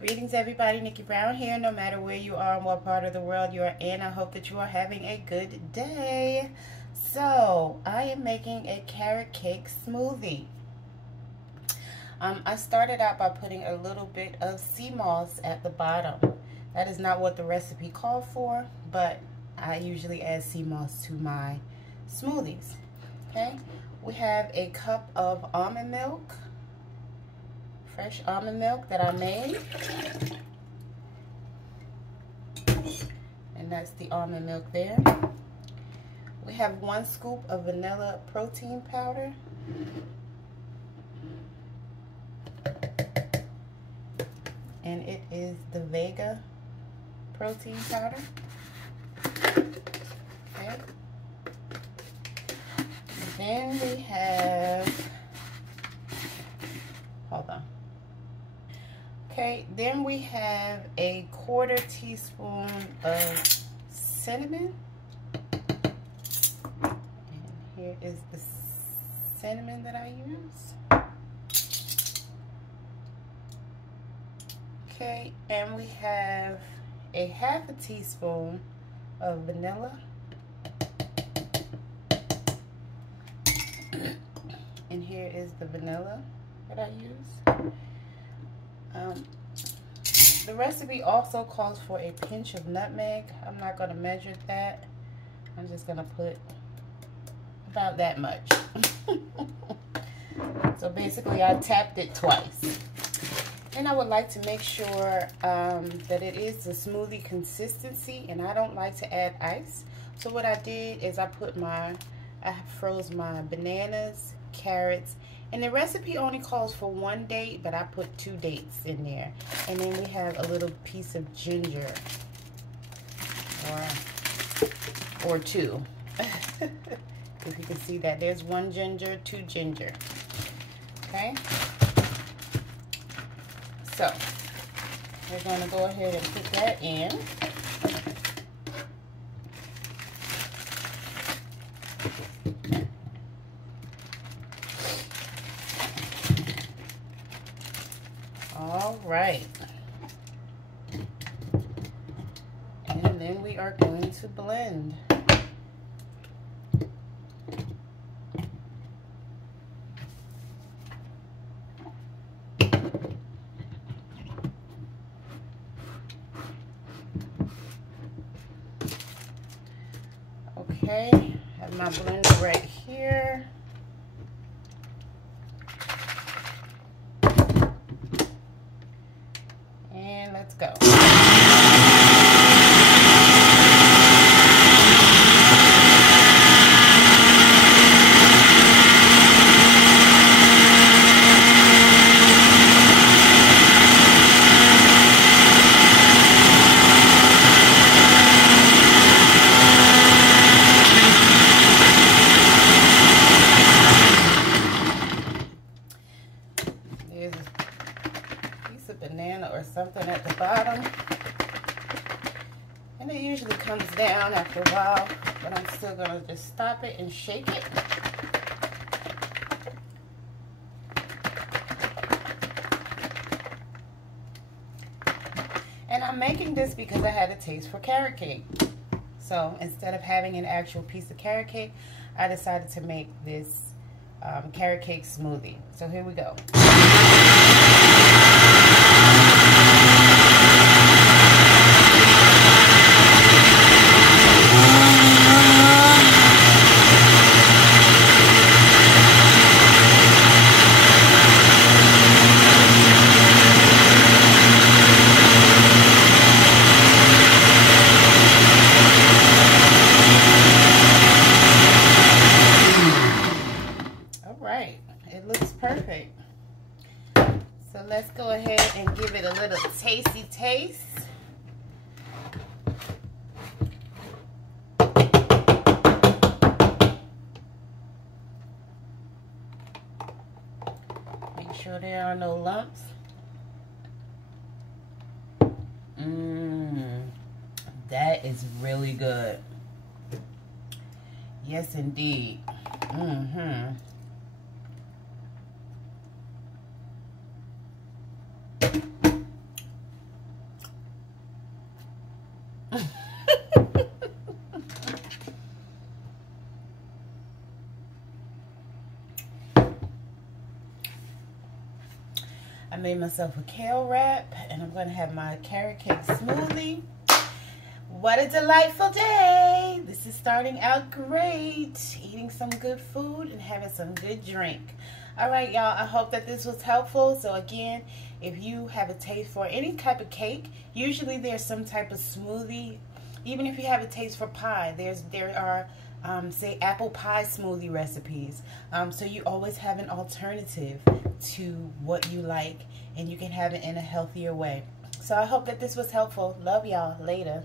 Greetings everybody, Nickie Brown here. No matter where you are and what part of the world you are in, I hope that you are having a good day. So, I am making a carrot cake smoothie. I started out by putting a little bit of sea moss at the bottom. That is not what the recipe called for, but I usually add sea moss to my smoothies. Okay, we have a cup of almond milk. Fresh almond milk that I made, and that's the almond milk there. We have 1 scoop of vanilla protein powder, and it is the Vega protein powder. Okay. Then we have, hold on. Okay, then we have a 1/4 teaspoon of cinnamon. And here is the cinnamon that I use. Okay, and we have a 1/2 teaspoon of vanilla. And here is the vanilla that I use. The recipe also calls for a pinch of nutmeg. I'm not going to measure that. I'm just going to put about that much. So basically I tapped it twice. And I would like to make sure that it is the smoothie consistency, and I don't like to add ice. So what I did is I froze my bananas, carrots, and the recipe only calls for 1 date, but I put 2 dates in there. And then we have a little piece of ginger, or 2. If you can see that, there's 1 ginger, 2 ginger. Okay. So we're going to go ahead and put that in. All right, and then we are going to blend. Okay, I have my blender right here. And let's go. There's a piece of banana or something at the bottom, and it usually comes down after a while, but I'm still going to just stop it and shake it. And I'm making this because I had a taste for carrot cake. So instead of having an actual piece of carrot cake, I decided to make this carrot cake smoothie. So here we go. It looks perfect. So let's go ahead and give it a little tasty taste. Make sure there are no lumps. That is really good. Yes, indeed. I made myself a kale wrap, and I'm going to have my carrot cake smoothie. What a delightful day. This is starting out great. Eating some good food and having some good drink. All right, y'all, I hope that this was helpful. So again, if you have a taste for any type of cake, usually there's some type of smoothie. Even if you have a taste for pie, there are say apple pie smoothie recipes. So you always have an alternative to what you like, and you can have it in a healthier way. So I hope that this was helpful. Love y'all. Later.